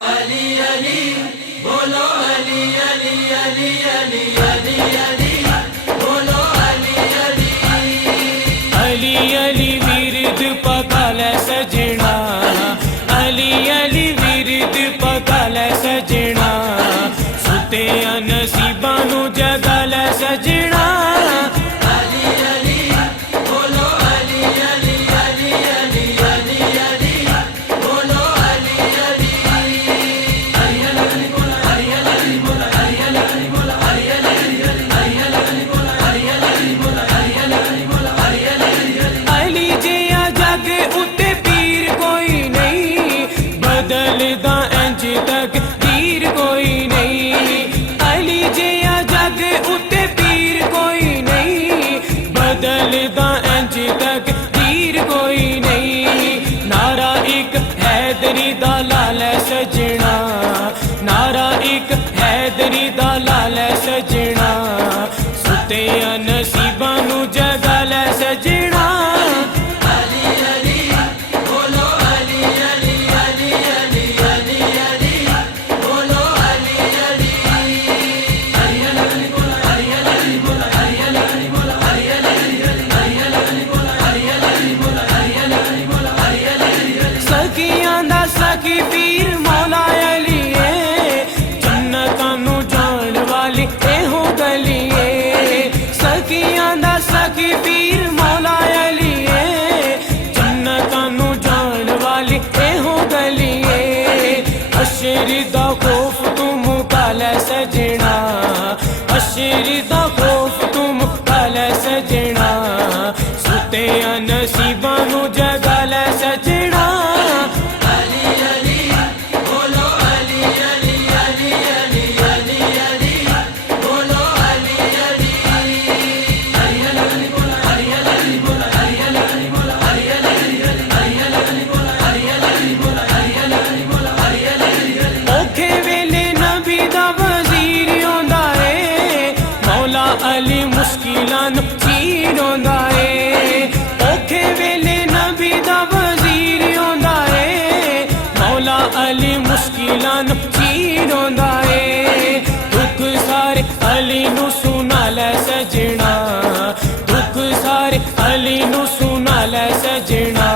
علی علی بولو علی علی علی علی علی علی بولو علی علی علی علی ورد پکا لے سجنا علی علی ورد پکا لے سجنا ستے نصیباں نو جگا لے سجنا علی علی بولو علی علی علی علی علی علی بولو علی علی علی علی بولو علی علی بولو علی علی بولو علی علی بولو علی علی بولو علی علی بولو علی علی علی جیا جگ اتے پیر کوئی نہیں بدلدا انج تک پیر کوئی نہیں علی جیا جگ اتے پیر کوئی نہیں بدلدا انج تک پیر کوئی نہیں نعرہ ایک حیدری دا لال سجنا نعرہ ایک حیدری دا لال سجنا ستے نصیباں نو جگا لے سجنا علی علی بولو علی علی علی علی علی علی بولو علی علی علی علی بولو علی علی بولو علی علی بولو علی علی بولو علی علی بولو علی علی بولو علی علی سکیاں دا سکی پیر مولا علی ہے جنتاں نو جان والی ایہو گلی ہے سکیاں دا سکی پیر مولا علی ہے جنتاں نو جان والی ایہو گلی ہے اشری دا خوف تم کالے سجنا اشری دا خوف تم کالے سجنا ستے نصیباں نو جگا لے سجنا علی علی بولو علی علی علی علی علی علی بولو علی علی علی علی بولو علی علی بولو علی علی بولو علی علی بولو علی علی بولو علی علی بولو علی علی اوکھے ویلے نبی دا وزیر ہوندا اے مولا علی مشکلاں نوں چیر ہوندا اے اوکھے ویلے نبی دا وزیر ہوندا اے مولا علی مشکلاں نوں چیر ہوندا اے دکھ سارے علی نوں سنا لے سجنا دکھ سارے علی نوں سنا لے سجنا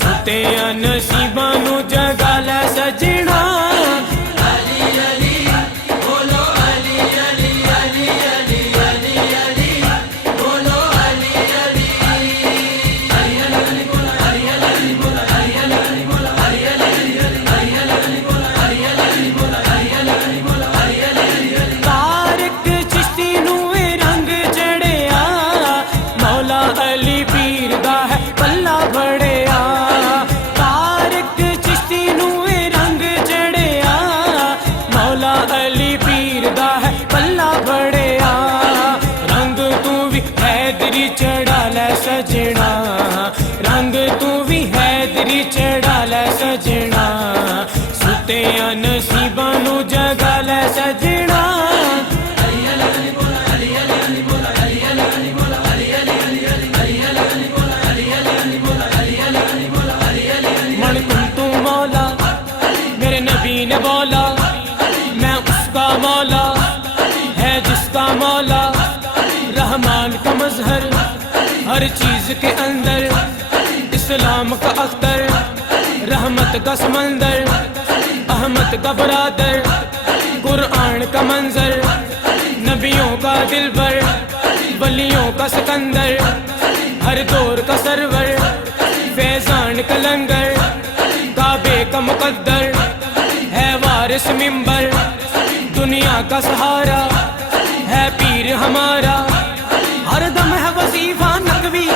ستے نصیباں نوں جگا لے سجنا علی علی بولو علی علی علی علی علی علی بولو علی علی علی علی بولو علی علی بولو علی علی بولو علی علی بولو علی علی بولو علی علی بولو علی علی تارک چشتی نو رنگ چڑھیا مولا علی پیر دا ہے پلہ بڑھیا تارک چشتی نو رنگ چڑھیا مولا علی پیر دا ہے پلہ بڑھیا رنگ تو بھی حیدری چڑھا لے سجنا رنگ تو بھی حیدری چڑھا لے سجنا ستے نصیباں نو جگا لے سجنا علی علی بولو علی علی بولو علی علی بولو علی علی بولو علی علی بولو علی علی بولو علی علی من کنتو مولا میرے نبی نے بولا میں اس کا مولا ہے جس کا مولا رحمان کا مظہر ہر چیز کے اندر اسلام کا اختر رحمت کا سمندر احمد کا برادر قرآن کا منظر نبیوں کا دلبر ولیوں کا سکندر ہر دور کا سرور فیضان کا لنگر کعبے کا مقدر ہے وارث منبر دنیا کا سہارا ہے پیر ہمارا ہر دم ہے وظیفہ نقوی